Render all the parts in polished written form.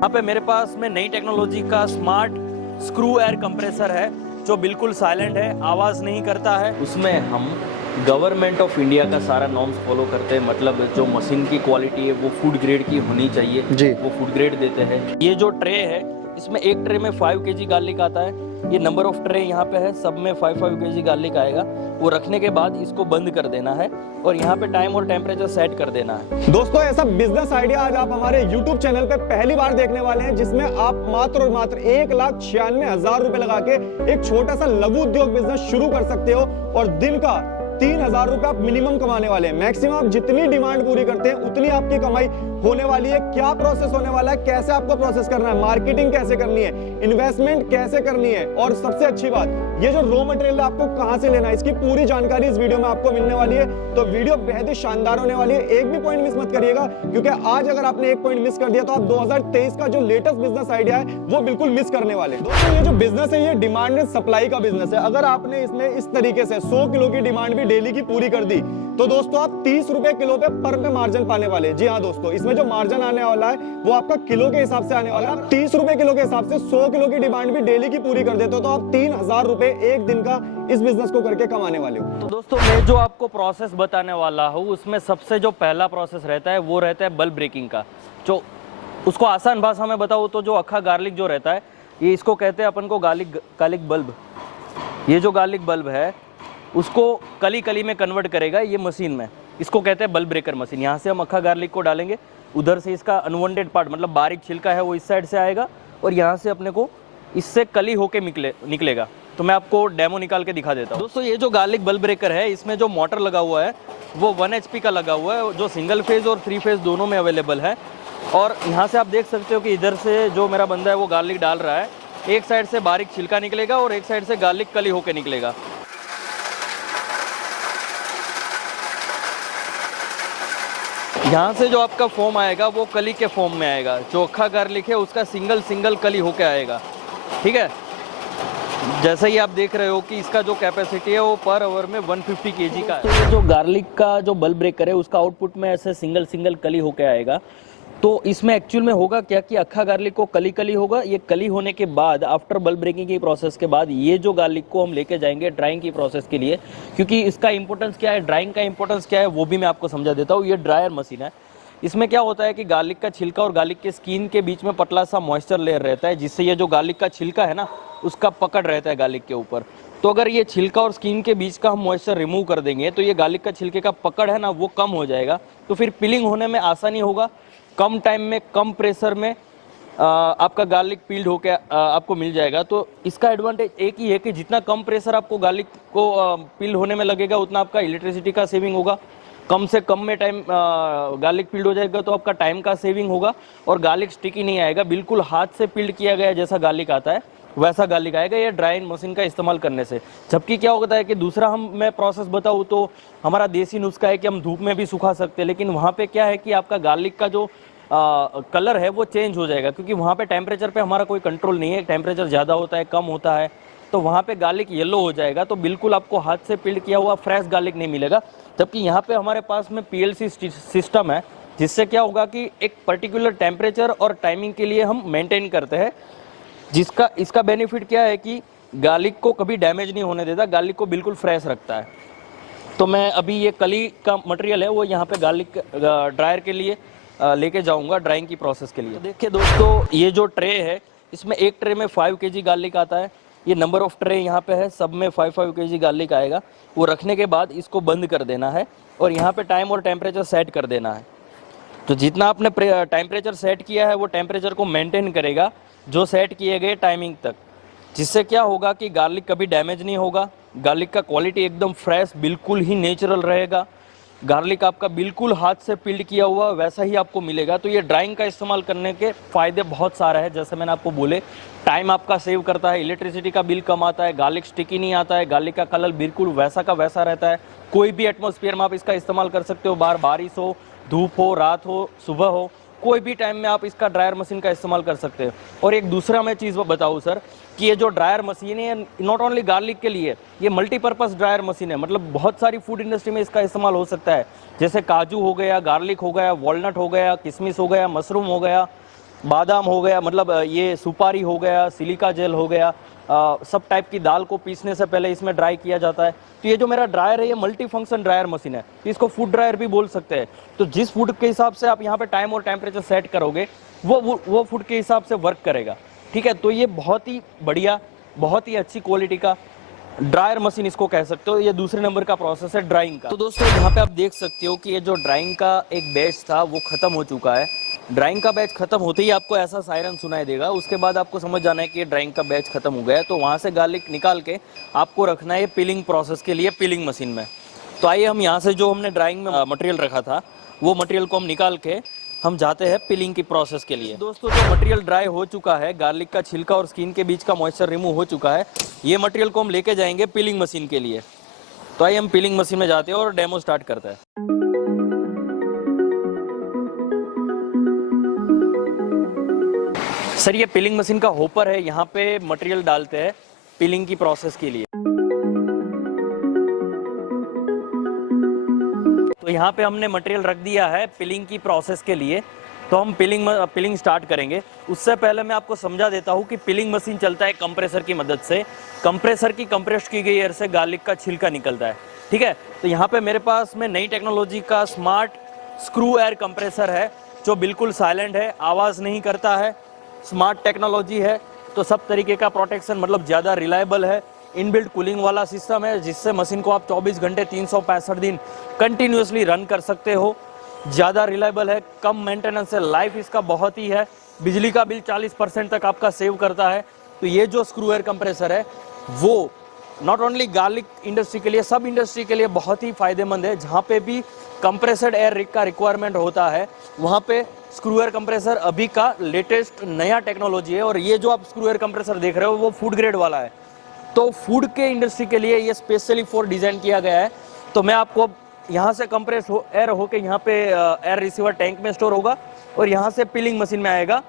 यहाँ पे मेरे पास में नई टेक्नोलॉजी का स्मार्ट स्क्रू एयर कंप्रेसर है जो बिल्कुल साइलेंट है, आवाज़ नहीं करता है। उसमें हम गवर्नमेंट ऑफ इंडिया का सारा नॉर्म्स फॉलो करते हैं, मतलब जो मशीन की क्वालिटी है वो फूड ग्रेड की होनी चाहिए जी, वो फूड ग्रेड देते हैं। ये जो ट्रे है इसमें एक ट्रे में 5 kg गार्लिक आता है। ये नंबर ऑफ ट्रे यहाँ पे है, सब में 5 kg गार्लिक आएगा। वो रखने के बाद इसको बंद कर देना है और यहाँ पे टाइम और टेम्परेचर सेट कर देना है। दोस्तों, ऐसा बिजनेस आइडिया आज आप हमारे YouTube चैनल पे पहली बार देखने वाले हैं, जिसमें आप मात्र और मात्र 1,96,000 रुपए लगा के एक छोटा सा लघु उद्योग बिजनेस शुरू कर सकते हो और दिन का 3,000 रुपए आप मिनिमम कमाने वाले हैं। मैक्सिमम आप जितनी डिमांड पूरी करते हैं उतनी आपकी कमाई होने वाली है। क्या प्रोसेस होने वाला है, कैसे आपको प्रोसेस करना है, मार्केटिंग कैसे करनी है, इन्वेस्टमेंट कैसे करनी है और सबसे अच्छी बात, ये जो रॉ मटेरियल आपको कहां से लेना है, इसकी पूरी जानकारी इस वीडियो में आपको मिलने वाली है। तो वीडियो बेहद ही शानदार होने वाली है, एक भी पॉइंट मिस मत करिएगा, क्योंकि आज अगर आपने एक पॉइंट मिस कर दिया तो आप 2023 का जो लेटेस्ट बिजनेस आइडिया है वो बिल्कुल मिस करने वाले हैं। दोस्तों, ये जो बिजनेस है ये डिमांड एंड सप्लाई का बिजनेस है। अगर आपने इसमें इस तरीके से 100 किलो की डिमांड भी डेली की पूरी कर दी तो दोस्तों आप 30 रुपए किलो पे मार्जिन पाने वाले। जी हाँ दोस्तों, इसमें जो मार्जिन आने वाला है वो आपका किलो के हिसाब से आने वाला है। 30 रुपए किलो के हिसाब से 100 किलो की डिमांड भी डेली की पूरी कर देते हो तो आप 3,000 रुपए एक दिन का इस बिजनेस को करके कमाने वाले हो। तो दोस्तों, मैं जो आपको प्रोसेस बताने वाला हूँ उसमें सबसे जो पहला प्रोसेस रहता है वो रहता है बल्ब ब्रेकिंग का। जो उसको आसान भाषा में बताऊँ तो जो अक्खा गार्लिक जो रहता है, ये इसको कहते हैं अपन को गार्लिक बल्ब। ये जो गार्लिक बल्ब है उसको कली कली में कन्वर्ट करेगा ये मशीन में, इसको कहते हैं बल्ब ब्रेकर मशीन। यहाँ से हम अक्खा गार्लिक को डालेंगे, उधर से इसका अनवांटेड पार्ट मतलब बारीक छिलका है वो इस साइड से आएगा और यहाँ से अपने को इससे कली होके निकलेगा। तो मैं आपको डेमो निकाल के दिखा देता हूँ। दोस्तों, ये जो गार्लिक बल्ब ब्रेकर है इसमें जो मोटर लगा हुआ है वो 1 HP का लगा हुआ है, जो सिंगल फेज और 3 फेज दोनों में अवेलेबल है। और यहाँ से आप देख सकते हो कि इधर से जो मेरा बंदा है वो गार्लिक डाल रहा है, एक साइड से बारीक छिलका निकलेगा और एक साइड से गार्लिक कली होके निकलेगा। यहाँ से जो आपका फॉर्म आएगा वो कली के फॉर्म में आएगा। जो अक्खा गार्लिक है उसका सिंगल कली होके आएगा, ठीक है। जैसे ही आप देख रहे हो कि इसका जो कैपेसिटी है वो पर आवर में 150 kg का है। तो ये जो गार्लिक का जो बल्ब ब्रेकर है उसका आउटपुट में ऐसे सिंगल कली होके आएगा। तो इसमें एक्चुअल में होगा क्या कि अक्खा गार्लिक को कली होगा। ये कली होने के बाद आफ्टर बल्ब ब्रेकिंग की प्रोसेस के बाद ये जो गार्लिक को हम लेके जाएंगे ड्राइंग की प्रोसेस के लिए, क्योंकि इसका इंपॉर्टेंस क्या है, ड्राइंग का इंपॉर्टेंस क्या है वो भी मैं आपको समझा देता हूँ। ये ड्रायर मशीन है। इसमें क्या होता है कि गार्लिक का छिलका और गार्लिक के स्किन के बीच में पतला सा मॉइस्चर लेयर रहता है, जिससे ये जो गार्लिक का छिलका है ना उसका पकड़ रहता है गार्लिक के ऊपर। तो अगर ये छिलका और स्किन के बीच का हम मॉइस्चर रिमूव कर देंगे तो ये गार्लिक का छिलके का पकड़ है ना वो कम हो जाएगा। तो फिर पीलिंग होने में आसानी होगा, कम टाइम में कम प्रेशर में आपका गार्लिक पील्ड होकर आपको मिल जाएगा। तो इसका एडवांटेज एक ही है कि जितना कम प्रेशर आपको गार्लिक को पील्ड होने में लगेगा उतना आपका इलेक्ट्रिसिटी का सेविंग होगा। कम से कम में टाइम गार्लिक पील्ड हो जाएगा तो आपका टाइम का सेविंग होगा और गार्लिक स्टिकी नहीं आएगा। बिल्कुल हाथ से पील्ड किया गया जैसा गार्लिक आता है वैसा गार्लिक आएगा ये ड्राइंग मशीन का इस्तेमाल करने से। जबकि क्या होता है कि दूसरा मैं प्रोसेस बताऊँ तो हमारा देसी नुस्खा है कि हम धूप में भी सुखा सकते हैं, लेकिन वहाँ पे क्या है कि आपका गार्लिक का जो कलर है वो चेंज हो जाएगा, क्योंकि वहाँ पे टेम्परेचर पे हमारा कोई कंट्रोल नहीं है। टेम्परेचर ज़्यादा होता है, कम होता है, तो वहाँ पे गार्लिक येलो हो जाएगा। तो बिल्कुल आपको हाथ से पील्ड किया हुआ फ्रेश गार्लिक नहीं मिलेगा। जबकि यहाँ पे हमारे पास में PLC सिस्टम है, जिससे क्या होगा कि एक पर्टिकुलर टेम्परेचर और टाइमिंग के लिए हम मेंटेन करते हैं। जिसका इसका बेनिफिट क्या है कि गार्लिक को कभी डैमेज नहीं होने देता, गार्लिक को बिल्कुल फ्रेश रखता है। तो मैं अभी ये कली का मटेरियल है वो यहाँ पे गार्लिक ड्रायर के लिए लेके जाऊंगा ड्राइंग की प्रोसेस के लिए। तो देखिए दोस्तों, ये जो ट्रे है इसमें एक ट्रे में 5 kg गार्लिक आता है। ये नंबर ऑफ ट्रे यहाँ पे है, सब में 5 kg गार्लिक आएगा। वो रखने के बाद इसको बंद कर देना है और यहाँ पे टाइम और टेम्परेचर सेट कर देना है। तो जितना आपने टेम्परेचर सेट किया है वो टेम्परेचर को मेंटेन करेगा जो सेट किए गए टाइमिंग तक, जिससे क्या होगा कि गार्लिक कभी डैमेज नहीं होगा। गार्लिक का क्वालिटी एकदम फ्रेश बिल्कुल ही नेचुरल रहेगा। गार्लिक आपका बिल्कुल हाथ से पील्ड किया हुआ वैसा ही आपको मिलेगा। तो ये ड्राइंग का इस्तेमाल करने के फ़ायदे बहुत सारे हैं। जैसे मैंने आपको बोले, टाइम आपका सेव करता है, इलेक्ट्रिसिटी का बिल कम आता है, गार्लिक स्टिकी नहीं आता है, गार्लिक का कलर बिल्कुल वैसा का वैसा रहता है। कोई भी एटमॉस्फेयर में आप इसका इस्तेमाल कर सकते हो, बाहर बारिश हो, धूप हो, रात हो, सुबह हो, कोई भी टाइम में आप इसका ड्रायर मशीन का इस्तेमाल कर सकते हो। और एक दूसरा मैं चीज़ बताऊँ सर कि ये जो ड्रायर मशीन है नॉट ओनली गार्लिक के लिए, ये मल्टीपर्पज़ ड्रायर मशीन है। मतलब बहुत सारी फूड इंडस्ट्री में इसका इस्तेमाल हो सकता है, जैसे काजू हो गया, गार्लिक हो गया, वॉलनट हो गया, किशमिश हो गया, मशरूम हो गया, बादाम हो गया, मतलब ये सुपारी हो गया, सिलिका जेल हो गया, सब टाइप की दाल को पीसने से पहले इसमें ड्राई किया जाता है। तो ये जो मेरा ड्रायर है ये मल्टी फंक्शन ड्रायर मशीन है, इसको फूड ड्रायर भी बोल सकते हैं। तो जिस फूड के हिसाब से आप यहाँ पे टाइम और टेम्परेचर सेट करोगे वो फूड के हिसाब से वर्क करेगा, ठीक है। तो ये बहुत ही बढ़िया, बहुत ही अच्छी क्वालिटी का ड्रायर मशीन इसको कह सकते हो। ये दूसरे नंबर का प्रोसेस है ड्राइंग का। तो दोस्तों यहाँ पे आप देख सकते हो कि ये जो ड्राइंग का एक बैच था वो खत्म हो चुका है। ड्राइंग का बैच खत्म होते ही आपको ऐसा सायरन सुनाई देगा, उसके बाद आपको समझ जाना है कि ये ड्राइंग का बैच खत्म हो गया है। तो वहाँ से गार्लिक निकाल के आपको रखना है पिलिंग प्रोसेस के लिए पिलिंग मशीन में। तो आइए हम यहाँ से जो हमने ड्राइंग में मटेरियल रखा था वो मटेरियल को हम निकाल के हम जाते हैं पिलिंग की प्रोसेस के लिए। दोस्तों जो मटेरियल ड्राई हो चुका है, गार्लिक का छिलका और स्किन के बीच का मॉइस्चर रिमूव हो चुका है, ये मटेरियल को हम लेके जाएंगे पिलिंग मशीन के लिए। तो आइए हम पिलिंग मशीन में जाते हैं और डेमो स्टार्ट करते हैं। सर ये पिलिंग मशीन का होपर है, यहाँ पे मटेरियल डालते हैं पिलिंग की प्रोसेस के लिए। तो यहाँ पे हमने मटेरियल रख दिया है पिलिंग की प्रोसेस के लिए। तो हम पिलिंग स्टार्ट करेंगे। उससे पहले मैं आपको समझा देता हूँ कि पिलिंग मशीन चलता है कंप्रेसर की मदद से। कंप्रेसर की कंप्रेस की गई एयर से गार्लिक का छिलका निकलता है, ठीक है। तो यहाँ पे मेरे पास में नई टेक्नोलॉजी का स्मार्ट स्क्रू एयर कंप्रेसर है जो बिल्कुल साइलेंट है, आवाज़ नहीं करता है, स्मार्ट टेक्नोलॉजी है। तो सब तरीके का प्रोटेक्शन, मतलब ज़्यादा रिलायबल है। इनबिल्ट कूलिंग वाला सिस्टम है जिससे मशीन को आप 24 घंटे 365 दिन कंटिन्यूसली रन कर सकते हो। ज़्यादा रिलायबल है, कम मेंटेनेंस है, लाइफ इसका बहुत ही है। बिजली का बिल 40% तक आपका सेव करता है। तो ये जो स्क्रू एयर कंप्रेसर है वो नॉट ओनली गार्लिक इंडस्ट्री के लिए, सब इंडस्ट्री के लिए बहुत ही फायदेमंद है। जहाँ पे भी कंप्रेसड एयर का रिक्वायरमेंट होता है वहाँ पे स्क्रू एयर कंप्रेसर अभी का लेटेस्ट नया टेक्नोलॉजी है। और ये जो आप स्क्रू एयर कंप्रेसर देख रहे हो वो फूड ग्रेड वाला है। तो फूड के इंडस्ट्री के लिए ये स्पेशली फॉर डिज़ाइन किया गया है। तो मैं आपको यहाँ से कंप्रेस एयर होके यहाँ पे एयर रिसीवर टैंक में स्टोर होगा और यहाँ से पिलिंग मशीन में आएगा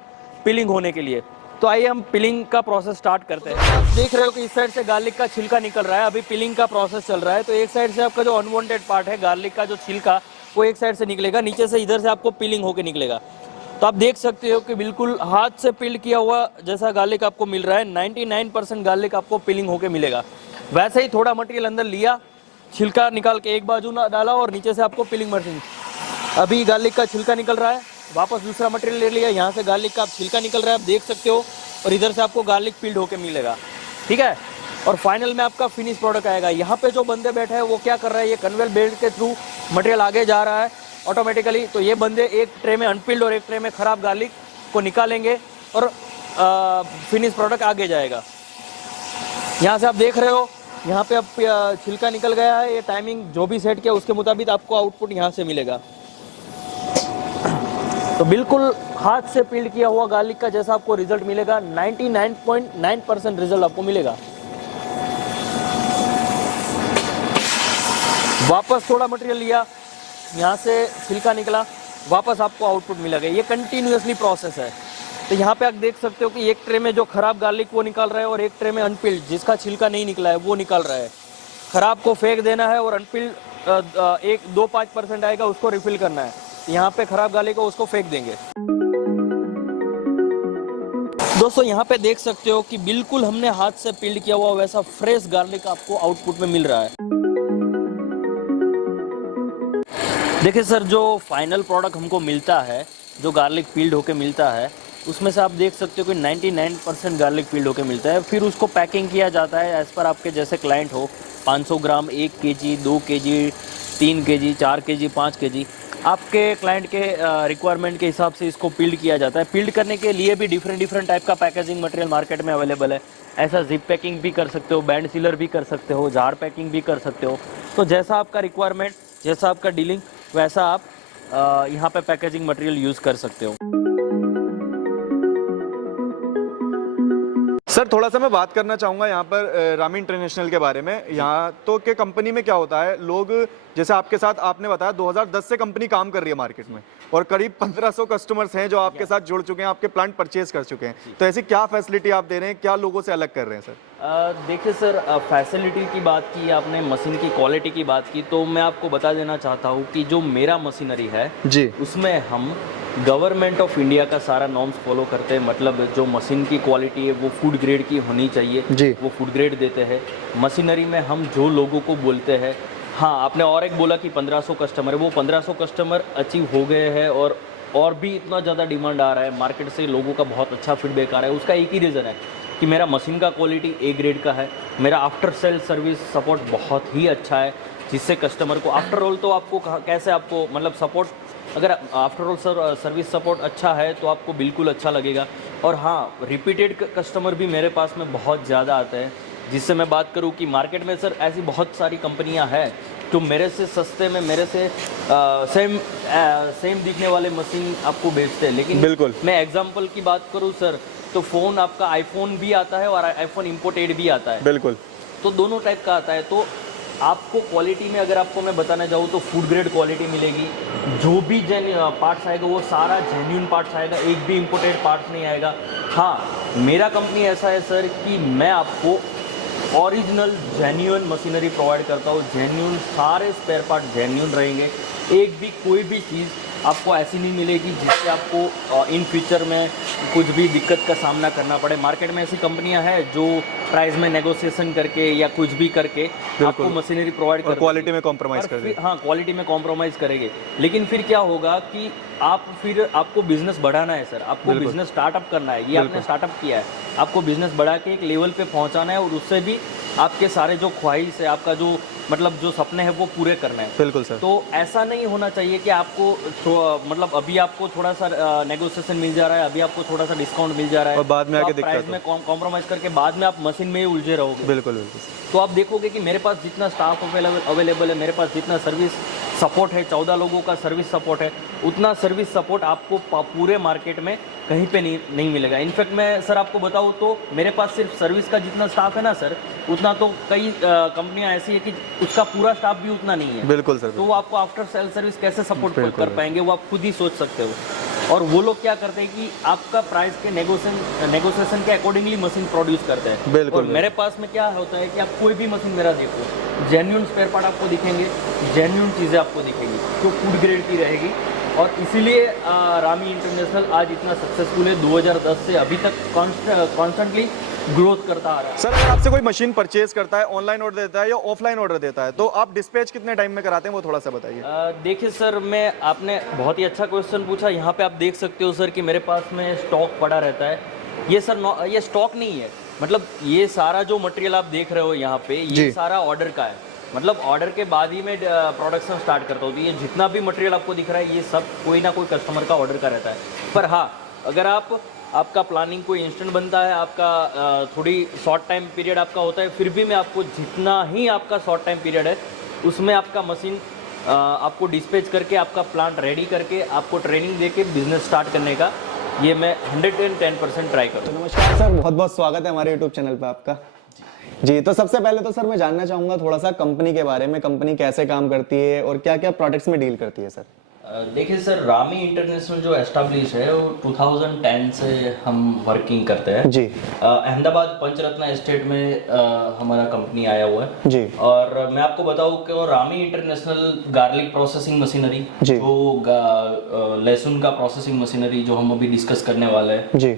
पिलिंग होने के लिए। तो आइए हम पिलिंग का प्रोसेस स्टार्ट करते हैं। आप देख रहे हो कि इस साइड से गार्लिक का छिलका निकल रहा है, अभी पिलिंग का प्रोसेस चल रहा है। तो एक साइड से आपका जो अनवांटेड पार्ट है गार्लिक का जो छिलका वो एक साइड से निकलेगा, नीचे से इधर से आपको पिलिंग होके निकलेगा। तो आप देख सकते हो कि बिल्कुल हाथ से पिल किया हुआ जैसा गार्लिक आपको मिल रहा है। 99% गार्लिक आपको पिलिंग होके मिलेगा। वैसे ही थोड़ा मटेरियल अंदर लिया, छिलका निकाल के एक बाजू ना डाला और नीचे से आपको पिलिंग मशीन। अभी गार्लिक का छिलका निकल रहा है, वापस दूसरा मटेरियल ले लिया, यहाँ से गार्लिक का छिलका निकल रहा है, आप देख सकते हो। और इधर से आपको गार्लिक पिल्ड होके मिलेगा, ठीक है। और फाइनल में आपका फिनिश प्रोडक्ट आएगा। यहाँ पे जो बंदे बैठे हैं वो क्या कर रहे हैं, ये कन्वेयर बेल्ट के थ्रू मटेरियल आगे जा रहा है ऑटोमेटिकली। तो ये बंदे एक ट्रे में अनपिल्ड और एक ट्रे में ख़राब गार्लिक को निकालेंगे और फिनिश प्रोडक्ट आगे जाएगा। यहाँ से आप देख रहे हो, यहाँ पे अब छिलका निकल गया है। ये टाइमिंग जो भी सेट किया उसके मुताबिक आपको आउटपुट यहाँ से मिलेगा। तो बिल्कुल हाथ से पिल्ड किया हुआ गार्लिक का जैसा आपको रिजल्ट मिलेगा, 99.9% रिजल्ट आपको मिलेगा। वापस थोड़ा मटेरियल लिया, यहाँ से छिलका निकला, वापस आपको आउटपुट मिलेगा। ये कंटिन्यूअसली प्रोसेस है। तो यहाँ पे आप देख सकते हो कि एक ट्रे में जो खराब गार्लिक वो निकाल रहा है और एक ट्रे में अनपिल्ड जिसका छिलका नहीं निकला है वो निकाल रहा है। खराब को फेंक देना है और अनपिल्ड 1-2-5% आएगा उसको रिफिल करना है। यहाँ पे खराब गार्लिक को उसको फेंक देंगे। दोस्तों यहाँ पे देख सकते हो कि बिल्कुल हमने हाथ से पिल्ड किया हुआ वैसा फ्रेश गार्लिक आपको आउटपुट में मिल रहा है। देखिए सर, जो फाइनल प्रोडक्ट हमको मिलता है, जो गार्लिक पील्ड होके मिलता है, उसमें से आप देख सकते हो कि 99% गार्लिक पील्ड होके मिलता है। फिर उसको पैकिंग किया जाता है एज़ पर आपके जैसे क्लाइंट हो। 500 ग्राम, 1 kg, 2 kg, 3 kg, 4 kg, 5 kg, आपके क्लाइंट के रिक्वायरमेंट के हिसाब से इसको पील्ड किया जाता है। पील्ड करने के लिए भी डिफरेंट टाइप का पैकेजिंग मटेरियल मार्केट में अवेलेबल है। ऐसा जिप पैकिंग भी कर सकते हो, बैंड सीलर भी कर सकते हो, जार पैकिंग भी कर सकते हो। तो जैसा आपका रिक्वायरमेंट, जैसा आपका डीलिंग, वैसा आप यहाँ पे पैकेजिंग मटेरियल यूज़ कर सकते हो। सर थोड़ा सा मैं बात करना चाहूँगा यहाँ पर रामी इंटरनेशनल के बारे में। यहाँ तो के कंपनी में क्या होता है, लोग जैसे आपके साथ आपने बताया 2010 से कंपनी काम कर रही है मार्केट में और करीब 1500 कस्टमर्स हैं जो आपके साथ जुड़ चुके हैं, आपके प्लांट परचेज कर चुके हैं। तो ऐसी क्या फैसिलिटी आप दे रहे हैं, क्या लोगों से अलग कर रहे हैं सर? देखिए सर, फैसिलिटी की बात की आपने, मशीन की क्वालिटी की बात की, तो मैं आपको बता देना चाहता हूँ कि जो मेरा मशीनरी है जी, उसमें हम गवर्नमेंट ऑफ इंडिया का सारा नॉर्म्स फॉलो करते हैं, मतलब जो मशीन की क्वालिटी है वो फूड ग्रेड की होनी चाहिए जी। वो फूड ग्रेड देते हैं। मशीनरी में हम जो लोगों को बोलते हैं, हाँ आपने और एक बोला कि 1500 कस्टमर है, वो 1500 कस्टमर अचीव हो गए हैं और भी इतना ज़्यादा डिमांड आ रहा है मार्केट से, लोगों का बहुत अच्छा फीडबैक आ रहा है। उसका एक ही रीज़न है कि मेरा मशीन का क्वालिटी ए ग्रेड का है, मेरा आफ्टर सेल सर्विस सपोर्ट बहुत ही अच्छा है, जिससे कस्टमर को आफ्टर ऑल तो आपको कैसे आपको मतलब सपोर्ट, अगर आफ्टर ऑल सर्विस सपोर्ट अच्छा है तो आपको बिल्कुल अच्छा लगेगा। और हाँ, रिपीटेड कस्टमर भी मेरे पास में बहुत ज़्यादा आते हैं, जिससे मैं बात करूँ कि मार्केट में सर ऐसी बहुत सारी कंपनियां हैं जो मेरे से सस्ते में मेरे से सेम दिखने वाले मशीन आपको बेचते हैं। लेकिन बिल्कुल। मैं एग्जांपल की बात करूँ सर, तो फ़ोन आपका आईफोन भी आता है और आईफोन इम्पोर्टेड भी आता है, बिल्कुल। तो दोनों टाइप का आता है। तो आपको क्वालिटी में अगर आपको मैं बताना चाहूँ तो फूड ग्रेड क्वालिटी मिलेगी, जो भी पार्ट्स आएगा वो सारा जेन्युइन पार्ट्स आएगा, एक भी इम्पोर्टेड पार्ट्स नहीं आएगा। हाँ, मेरा कंपनी ऐसा है सर कि मैं आपको ओरिजिनल जेन्युइन मशीनरी प्रोवाइड करता हूँ, जेन्युइन सारे स्पेयर पार्ट जेन्युइन रहेंगे, एक भी कोई भी चीज़ आपको ऐसी नहीं मिलेगी जिससे आपको इन फ्यूचर में कुछ भी दिक्कत का सामना करना पड़े। मार्केट में ऐसी कंपनियां हैं जो प्राइस में नेगोशिएशन करके या कुछ भी करके आपको मशीनरी प्रोवाइड कर क्वालिटी में कॉम्प्रोमाइज़ कर दे। हाँ, क्वालिटी में कॉम्प्रोमाइज़ करेंगे, लेकिन फिर क्या होगा कि आपको बिजनेस बढ़ाना है सर, आपको बिजनेस स्टार्टअप करना है, ये आपने स्टार्टअप किया है, आपको बिजनेस बढ़ा के एक लेवल पे पहुंचाना है और उससे भी आपके सारे जो ख्वाहिश है, आपका जो मतलब जो सपने हैं वो पूरे करना है। बिल्कुल सर। तो ऐसा नहीं होना चाहिए कि आपको मतलब अभी आपको थोड़ा सा नेगोशिएशन मिल जा रहा है, अभी आपको थोड़ा सा डिस्काउंट मिल जा रहा है और बाद में तो आके आप दिक्कत प्राइस में कॉम्प्रोमाइज़ करके बाद में आप मशीन में ही उलझे रहोगे। बिल्कुल बिल्कुल। तो आप देखोगे कि मेरे पास जितना स्टाफ अवेलेबल है, मेरे पास जितना सर्विस सपोर्ट है, 14 लोगों का सर्विस सपोर्ट है, उतना सर्विस सपोर्ट आपको पूरे मार्केट में कहीं पे नहीं मिलेगा। इनफैक्ट मैं सर आपको बताऊँ तो मेरे पास सिर्फ सर्विस का जितना स्टाफ है ना सर, उतना तो कई कंपनियां ऐसी है कि उसका पूरा स्टाफ भी उतना नहीं है। बिल्कुल सर। तो वो आपको आफ्टर सेल सर्विस कैसे सपोर्ट कर पाएंगे, वो आप खुद ही सोच सकते हो। और वो लोग क्या करते हैं कि आपका प्राइस के नेगोशिएशन के अकॉर्डिंगली मशीन प्रोड्यूस करते हैं। बिल्कुल। और मेरे पास में क्या होता है कि आप कोई भी मशीन मेरा देखो, जेन्युइन स्पेयर पार्ट आपको दिखेंगे, जेन्युइन चीज़ें आपको दिखेंगी जो फूड ग्रेड की रहेगी। और इसीलिए रामी इंटरनेशनल आज इतना सक्सेसफुल है, 2010 से अभी तक कॉन्स्टेंटली ग्रोथ करता आ रहा है। सर, अगर आपसे कोई मशीन परचेज करता है, ऑनलाइन ऑर्डर देता है या ऑफलाइन ऑर्डर देता है, तो आप डिस्पैच कितने टाइम में कराते हैं, वो थोड़ा सा बताइए। देखिए सर, आपने बहुत ही अच्छा क्वेश्चन पूछा। यहाँ पे आप देख सकते हो सर कि मेरे पास में स्टॉक पड़ा रहता है। ये सर ये स्टॉक नहीं है, मतलब ये सारा जो मटेरियल आप देख रहे हो यहाँ पे, ये सारा ऑर्डर का है, मतलब ऑर्डर के बाद ही मैं प्रोडक्शन स्टार्ट करता हूँ। तो ये जितना भी मटेरियल आपको दिख रहा है ये सब कोई ना कोई कस्टमर का ऑर्डर का रहता है। पर हाँ, अगर आपका प्लानिंग कोई इंस्टेंट बनता है, आपका थोड़ी शॉर्ट टाइम पीरियड आपका होता है, फिर भी मैं आपको जितना ही आपका शॉर्ट टाइम पीरियड है उसमें आपका मशीन आपको डिस्पैच करके, आपका प्लांट रेडी करके, आपको ट्रेनिंग देके बिजनेस स्टार्ट करने का ये मैं 110% ट्राई करूँ। नमस्कार सर, बहुत बहुत स्वागत है हमारे यूट्यूब चैनल पर आपका। जी, तो सबसे पहले तो सर मैं जानना चाहूँगा थोड़ा सा कंपनी के बारे में, कंपनी कैसे काम करती है और क्या क्या प्रोडक्ट्स में डील करती है सर। देखिए सर, रामी इंटरनेशनल जो एस्टेब्लिश है वो 2010 से हम वर्किंग करते हैं जी। अहमदाबाद पंचरत्न एस्टेट में हमारा कंपनी आया हुआ है जी। और मैं आपको बताऊं कि Rami international garlic processing machinery, जो लहसुन का प्रोसेसिंग मशीनरी जो हम अभी डिस्कस करने वाले हैं जी,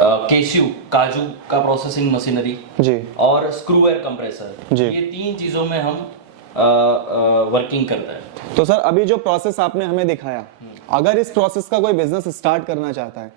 केश्यू काजू का प्रोसेसिंग मशीनरी जी, और स्क्रू वेयर कंप्रेसर जी, ये 3 चीज़ों में हम वर्किंग करता है। तो सर, अभी जो प्रोसेस आपने हमें दिखाया, अगर इस प्रोसेस का कोई बिजनेस स्टार्ट करना चाहता है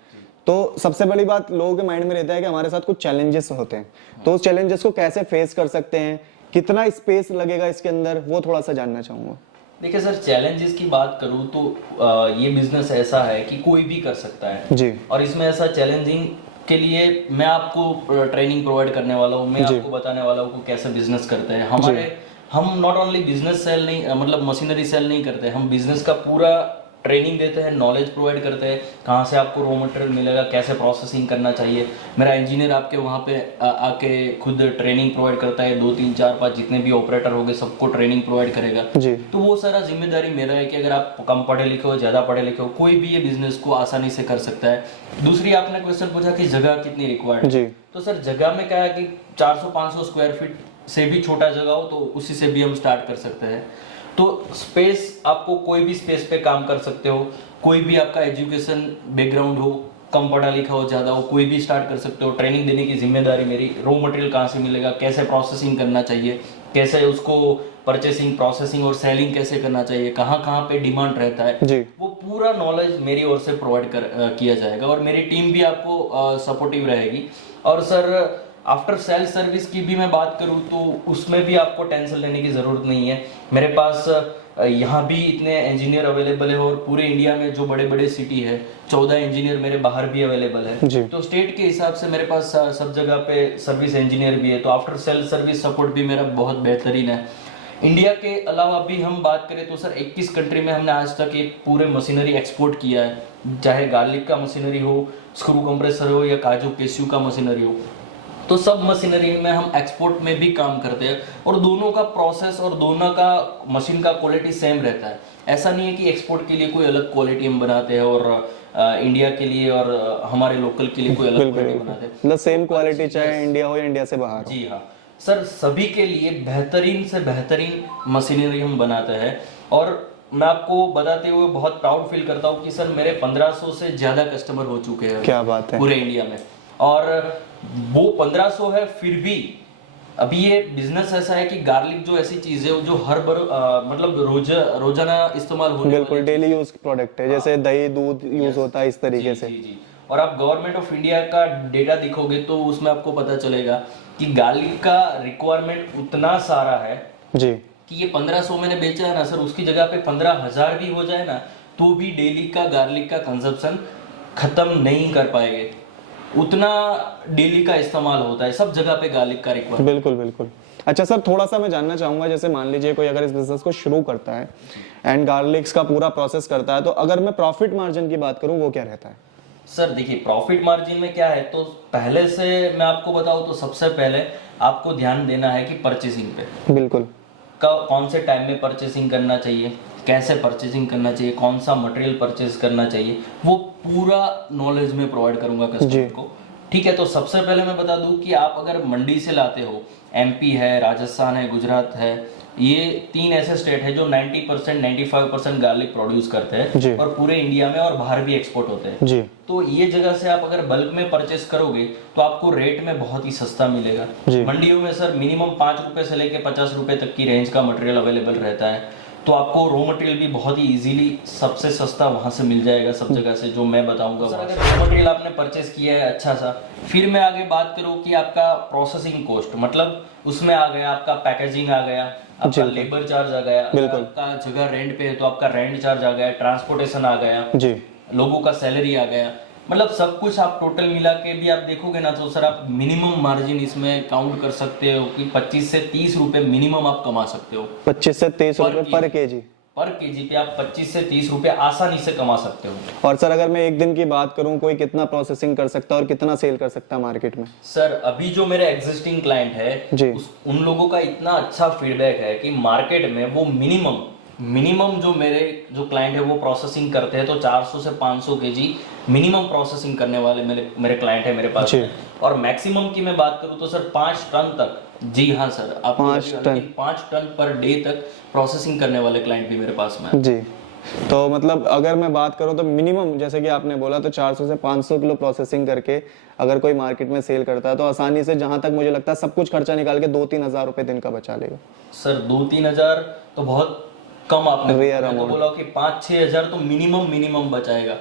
तो सबसे बड़ी बात लोगों के माइंड में रहता है कि हमारे साथ कुछ चैलेंजेस होते हैं, तो उस चैलेंजेस को कैसे फेस कर सकते हैं, कितना स्पेस लगेगा इसके अंदर, वो थोड़ा सा जानना चाहूंगा। देखिए सर, चैलेंजेस की बात करूँ तो ये बिजनेस ऐसा है कि कोई भी कर सकता है जी, और इसमें ऐसा चैलेंजिंग के लिए मैं आपको ट्रेनिंग प्रोवाइड करने वाला हूँ, मैं आपको बताने वाला हूँ कैसे बिजनेस करते हैं। हम नॉट ओनली बिजनेस सेल नहीं, मतलब मशीनरी सेल नहीं करते, हम बिजनेस का पूरा ट्रेनिंग देते हैं, नॉलेज प्रोवाइड करते हैं, कहाँ से आपको रॉ मटेरियल मिलेगा, कैसे प्रोसेसिंग करना चाहिए। मेरा इंजीनियर आपके वहाँ पे आके खुद ट्रेनिंग प्रोवाइड करता है, 2 3 4 5 जितने भी ऑपरेटर होंगे सबको ट्रेनिंग प्रोवाइड करेगा जी। तो वो सारा जिम्मेदारी मेरा है कि अगर आप कम पढ़े लिखे हो, ज़्यादा पढ़े लिखे हो, कोई भी ये बिजनेस को आसानी से कर सकता है। दूसरी, आपने क्वेश्चन पूछा कि जगह कितनी रिक्वायर्ड जी, तो सर जगह में क्या है कि 400-500 स्क्वायर फीट से भी छोटा जगह हो तो उसी से भी हम स्टार्ट कर सकते हैं। तो स्पेस, आपको कोई भी स्पेस पे काम कर सकते हो, कोई भी आपका एजुकेशन बैकग्राउंड हो, कम पढ़ा लिखा हो, ज़्यादा हो, कोई भी स्टार्ट कर सकते हो। ट्रेनिंग देने की जिम्मेदारी मेरी। रॉ मटेरियल कहाँ से मिलेगा, कैसे प्रोसेसिंग करना चाहिए, कैसे उसको परचेसिंग, प्रोसेसिंग और सेलिंग कैसे करना चाहिए, कहाँ कहाँ पे डिमांड रहता है जी। वो पूरा नॉलेज मेरी ओर से प्रोवाइड किया जाएगा और मेरी टीम भी आपको सपोर्टिव रहेगी। और सर आफ्टर सेल सर्विस की भी मैं बात करूँ तो उसमें भी आपको टेंशन लेने की ज़रूरत नहीं है। मेरे पास यहाँ भी इतने इंजीनियर अवेलेबल है और पूरे इंडिया में जो बड़े बड़े सिटी है 14 इंजीनियर मेरे बाहर भी अवेलेबल है। तो स्टेट के हिसाब से मेरे पास सब जगह पे सर्विस इंजीनियर भी है। तो आफ्टर सेल सर्विस सपोर्ट भी मेरा बहुत बेहतरीन है। इंडिया के अलावा भी हम बात करें तो सर 21 कंट्री में हमने आज तक एक पूरे मशीनरी एक्सपोर्ट किया है, चाहे गार्लिक का मशीनरी हो, स्क्रू कंप्रेसर हो या काजू केस्यू का मशीनरी हो। तो सब मशीनरी में हम एक्सपोर्ट में भी काम करते हैं और दोनों का प्रोसेस और दोनों का मशीन का क्वालिटी सेम रहता है। ऐसा नहीं है कि एक्सपोर्ट के लिए कोई अलग क्वालिटी हम बनाते हैं और इंडिया के लिए और हमारे लोकल के लिए कोई अलग क्वालिटी बनाते हैं। मतलब सेम क्वालिटी चाहे इंडिया हो या इंडिया से बाहर। जी हाँ सर, सभी के लिए बेहतरीन से बेहतरीन मशीनरी हम बनाते हैं। और मैं आपको बताते हुए बहुत प्राउड फील करता हूँ कि सर मेरे 1500 से ज्यादा कस्टमर हो चुके हैं। क्या बात है। पूरे इंडिया में। और वो 1500 है, फिर भी अभी ये बिजनेस ऐसा है कि गार्लिक जो ऐसी चीज है जो हर बार मतलब रोजाना इस्तेमाल होने बिल्कुल डेली यूज प्रोडक्ट है, जैसे दही दूध यूज होता है इस तरीके से। जी। और आप गवर्नमेंट ऑफ इंडिया का डेटा दिखोगे तो उसमें आपको पता चलेगा कि गार्लिक का रिक्वायरमेंट उतना सारा है जी कि ये 1500 मैंने बेचा है ना सर, उसकी जगह पे 15,000 भी हो जाए ना तो भी डेली का गार्लिक का कंजप्शन खत्म नहीं कर पाएंगे। उतना डेली का इस्तेमाल होता है सब जगह पे गार्लिक का रिक्वायरमेंट। बिल्कुल बिल्कुल। अच्छा सर, थोड़ा सा मैं जानना चाहूंगा, जैसे मान लीजिए कोई अगर इस बिजनेस को शुरू करता है एंड गार्लिक्स का पूरा प्रोसेस करता है, तो अगर मैं प्रॉफिट मार्जिन की बात करूं वो क्या रहता है? सर देखिए, प्रॉफिट मार्जिन में क्या है तो पहले से मैं आपको बताऊं तो सबसे पहले आपको ध्यान देना है कि परचेसिंग पे। बिल्कुल। कौन से टाइम में परचेसिंग करना चाहिए, कैसे परचेसिंग करना चाहिए, कौन सा मटेरियल परचेज करना चाहिए, वो पूरा नॉलेज में प्रोवाइड करूंगा कस्टमर को। ठीक है, तो सबसे पहले मैं बता दूं कि आप अगर मंडी से लाते हो, एमपी है, राजस्थान है, गुजरात है, ये 3 ऐसे स्टेट है जो 90% 95% गार्लिक प्रोड्यूस करते हैं और पूरे इंडिया में और बाहर भी एक्सपोर्ट होते हैं जी। तो ये जगह से आप अगर बल्क में परचेस करोगे तो आपको रेट में बहुत ही सस्ता मिलेगा। मंडियों में सर मिनिमम 5 रुपए से लेके 50 रुपए तक की रेंज का मटेरियल अवेलेबल रहता है। तो आपको रॉ मटेरियल भी बहुत ही इजीली सबसे सस्ता वहां से मिल जाएगा सब जगह से, जो मैं बताऊंगा। अगर रॉ मटेरियल आपने परचेस किया है अच्छा सा, फिर मैं आगे बात करूं कि आपका प्रोसेसिंग कॉस्ट, मतलब उसमें आ गया आपका पैकेजिंग, आ गया आपका लेबर चार्ज, आ गया आपका जगह रेंट पे है तो आपका रेंट चार्ज आ गया, ट्रांसपोर्टेशन आ गया जी, लोगों का सैलरी आ गया, मतलब सब कुछ आप टोटल मिला के भी आप देखोगे ना तो सर आप मिनिमम मार्जिन इसमें काउंट कर सकते हो कि 25 से 30 रुपए मिनिमम आप कमा सकते हो। 25 से 30 रुपए पर केजी पे आप 25 से 30 रुपए आसानी से कमा सकते हो। और सर अगर मैं एक दिन की बात करूं, कोई कितना प्रोसेसिंग कर सकता है और कितना सेल कर सकता है मार्केट में? सर अभी जो मेरे एग्जिस्टिंग क्लाइंट है उन लोगों का इतना अच्छा फीडबैक है कि मार्केट में वो मिनिमम जो मेरे जो क्लाइंट है वो प्रोसेसिंग करते हैं तो 400 से 500 केजी मिनिमम प्रोसेसिंग करने वाले मेरे क्लाइंट है मेरे पास। और मैक्सिमम की मैं बात करूं तो सर 5 टन तक, जी हाँ सर, आप 5 टन पर डे तक प्रोसेसिंग करने वाले क्लाइंट भी मेरे पास में जी। तो मतलब अगर मैं बात करूं तो मिनिमम जैसे कि आपने बोला तो 400 से 500 किलो प्रोसेसिंग करके अगर कोई मार्केट में सेल करता है तो आसानी से, जहां तक मुझे लगता है, सब कुछ खर्चा निकाल के 2-3 हजार रुपए दिन का बचा लेगा। सर 2-3 हजार तो बहुत कम आपने तो बोला कि 5-6 हजार तो मिनिमम बचाएगा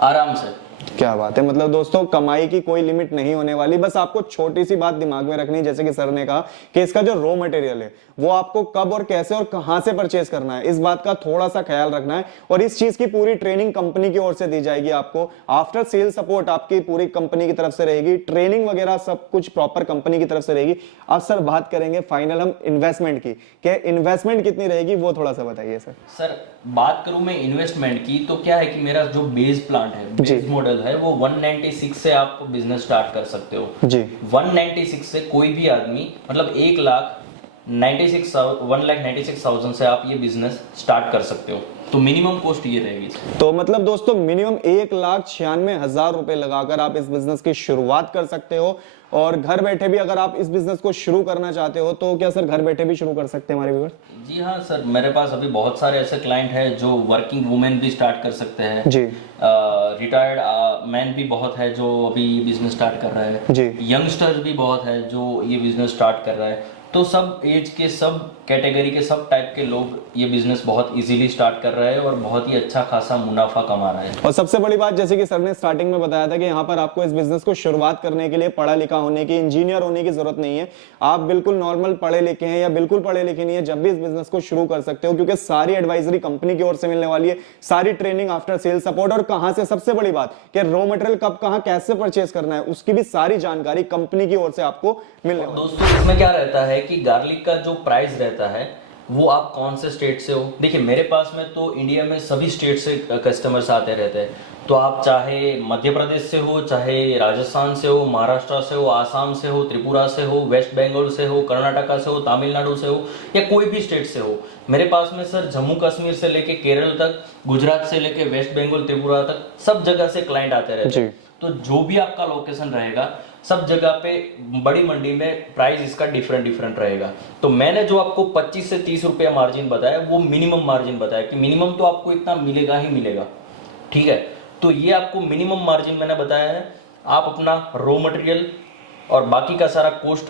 आराम से। क्या बात है। मतलब दोस्तों कमाई की कोई लिमिट नहीं होने वाली, बस आपको छोटी सी बात दिमाग में रखनी है, जैसे कि सर ने कहा कि इसका जो रॉ मटेरियल है वो आपको कब और कैसे और कहां से परचेज करना है, इस बात का थोड़ा सा ख्याल रखना है। और इस चीज की पूरी ट्रेनिंग कंपनी की ओर से दी जाएगी आपको। आफ्टर सेल सपोर्ट आपकी पूरी कंपनी की तरफ से रहेगी, ट्रेनिंग वगैरह सब कुछ प्रॉपर कंपनी की तरफ से रहेगी। अब सर बात करेंगे फाइनल हम इन्वेस्टमेंट की, क्या इन्वेस्टमेंट कितनी रहेगी वो थोड़ा सा बताइए सर। सर बात करूं मैं इन्वेस्टमेंट की तो क्या है कि मेरा जो बेस प्लांट है, बेस मॉडल है, वो 196 से आप बिजनेस स्टार्ट कर सकते हो जी। 196 से कोई भी आदमी, मतलब 1 लाख 1,96,000 से आप ये बिजनेस स्टार्ट कर सकते हो। तो मिनिमम कॉस्ट ये रहेगी। तो मतलब दोस्तों मिनिमम 1,96,000 रुपए लगाकर आप इस बिजनेस की शुरुआत कर सकते हो। और घर बैठे भी अगर आप इस बिजनेस को शुरू करना चाहते हो तो क्या सर घर बैठे भी शुरू कर सकते हैं हमारे व्यूअर्स? जी हाँ सर, मेरे पास अभी बहुत सारे ऐसे क्लाइंट हैं जो वर्किंग वुमेन भी स्टार्ट कर सकते हैं जी। रिटायर्ड मैन भी बहुत है जो अभी बिजनेस स्टार्ट कर रहा है जी। यंगस्टर्स भी बहुत है जो ये बिजनेस स्टार्ट कर रहा है। तो सब एज के, सब कैटेगरी के, सब टाइप के लोग ये बिजनेस बहुत इजीली स्टार्ट कर रहे हैं और बहुत ही अच्छा खासा मुनाफा कमा रहे हैं। और सबसे बड़ी बात, जैसे कि सर ने स्टार्टिंग में बताया था कि यहाँ पर आपको इस बिजनेस को शुरुआत करने के लिए पढ़ा लिखा होने की, इंजीनियर होने की जरूरत नहीं है। आप बिल्कुल नॉर्मल पढ़े लिखे हैं या बिल्कुल पढ़े लिखे नहीं है, जब भी इस बिजनेस को शुरू कर सकते हो, क्योंकि सारी एडवाइजरी कंपनी की ओर से मिलने वाली है, सारी ट्रेनिंग, आफ्टर सेल सपोर्ट, और कहां से, सबसे बड़ी बात कि रॉ मटेरियल कब कहां कैसे परचेज करना है उसकी भी सारी जानकारी कंपनी की ओर से आपको मिलने वाली है। दोस्तों इसमें क्या रहता है कि गार्लिक का जो प्राइस रहता है वो आप कौन से स्टेट से हो, देखिए मेरे पास में तो इंडिया में सभी स्टेट से कस्टमर्स आते रहते हैं। तो आप चाहे मध्य प्रदेश से हो, चाहे राजस्थान से हो, महाराष्ट्र से हो, आसाम से हो, त्रिपुरा से हो, वेस्ट बंगाल से हो, कर्नाटका से हो, तमिलनाडु से हो, या कोई भी स्टेट से हो, मेरे पास में सर जम्मू कश्मीर से लेके केरल तक, गुजरात से लेके वेस्ट बंगाल, त्रिपुरा तक, सब जगह से क्लाइंट आते रहते हैं। तो जो भी आपका लोकेशन रहेगा सब जगह पे बड़ी मंडी में प्राइस इसका डिफरेंट रहेगा। तो मैंने जो आपको 25 से 30 रुपया मार्जिन बताया वो मिनिमम मार्जिन बताया कि मिनिमम तो आपको इतना मिलेगा ही मिलेगा, ठीक है। तो ये आपको मिनिमम मार्जिन मैंने बताया है। आप अपना रॉ मटेरियल और बाकी का सारा कॉस्ट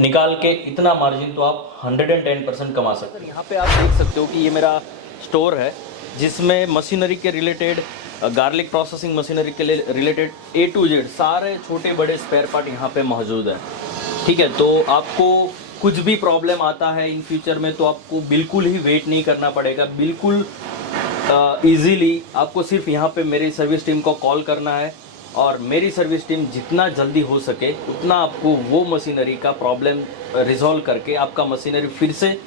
निकाल के इतना मार्जिन तो आप 110% कमा सकते हैं। यहाँ पे आप देख सकते हो कि ये मेरा स्टोर है जिसमें मशीनरी के रिलेटेड, गार्लिक प्रोसेसिंग मशीनरी के लिए रिलेटेड A to Z सारे छोटे बड़े स्पेयर पार्ट यहाँ पे मौजूद है, ठीक है। तो आपको कुछ भी प्रॉब्लम आता है इन फ्यूचर में तो आपको बिल्कुल ही वेट नहीं करना पड़ेगा, बिल्कुल इजीली आपको सिर्फ यहाँ पे मेरी सर्विस टीम को कॉल करना है और मेरी सर्विस टीम जितना जल्दी हो सके उतना आपको वो मशीनरी का प्रॉब्लम रिजॉल्व करके आपका मशीनरी फिर से,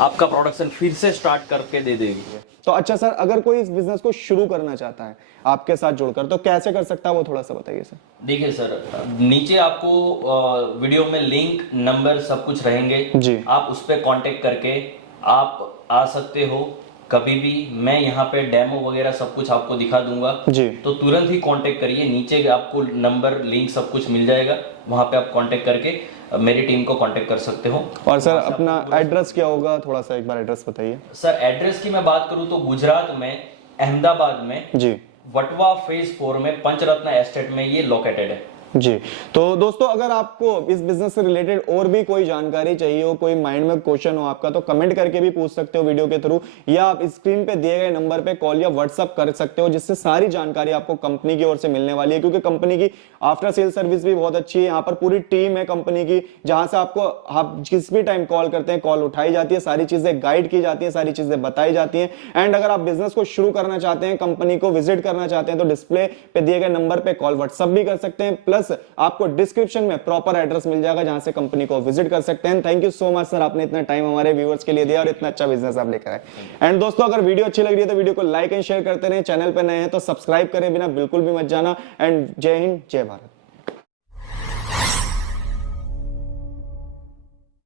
आपका प्रोडक्शन फिर से स्टार्ट करके दे देगी। तो अच्छा सर, अगर कोई इस बिजनेस को शुरू करना चाहता है आपके साथ जुड़कर तो कैसे कर सकता है वो थोड़ा सा बताइए सर। देखिए सर, नीचे आपको वीडियो में लिंक, नंबर सब कुछ रहेंगे जी। आप उस पर कांटेक्ट करके आप आ सकते हो कभी भी। मैं यहाँ पे डेमो वगैरह सब कुछ आपको दिखा दूंगा जी। तो तुरंत ही कांटेक्ट करिए, नीचे आपको नंबर, लिंक सब कुछ मिल जाएगा, वहां पे आप कांटेक्ट करके मेरी टीम को कांटेक्ट कर सकते हो। और सर अपना एड्रेस क्या होगा, थोड़ा सा एक बार एड्रेस बताइए। सर एड्रेस की मैं बात करूं तो गुजरात में अहमदाबाद में जी, वटवा फेज 4 में पंचरत्न एस्टेट में ये लोकेटेड है जी। तो दोस्तों अगर आपको इस बिजनेस से रिलेटेड और भी कोई जानकारी चाहिए हो, कोई माइंड में क्वेश्चन हो आपका, तो कमेंट करके भी पूछ सकते हो वीडियो के थ्रू, या आप स्क्रीन पे दिए गए नंबर पे कॉल या व्हाट्सअप कर सकते हो, जिससे सारी जानकारी आपको कंपनी की ओर से मिलने वाली है। क्योंकि कंपनी की आफ्टर सेल सर्विस भी बहुत अच्छी है, यहाँ पर पूरी टीम है कंपनी की, जहां से आपको आप जिस भी टाइम कॉल करते हैं कॉल उठाई जाती है, सारी चीजें गाइड की जाती है, सारी चीजें बताई जाती है। एंड अगर आप बिजनेस को शुरू करना चाहते हैं, कंपनी को विजिट करना चाहते हैं, तो डिस्प्ले पे दिए गए नंबर पे कॉल व्हाट्सअप भी कर सकते हैं, प्लस आपको डिस्क्रिप्शन में प्रॉपर एड्रेस मिल जाएगा जहां से कंपनी को विजिट कर सकते हैं। Thank you so much sir, आपने इतना टाइम हमारे व्यूअर्स के लिए दिया और इतना अच्छा बिजनेस आप लेकर आए। एंड दोस्तों अगर वीडियो अच्छी लग रही है तो वीडियो को लाइक एंड शेयर करते रहे, चैनल पे नए हैं तो सब्सक्राइब करें बिना बिल्कुल भी मत जाना। एंड जय हिंद, जय भारत।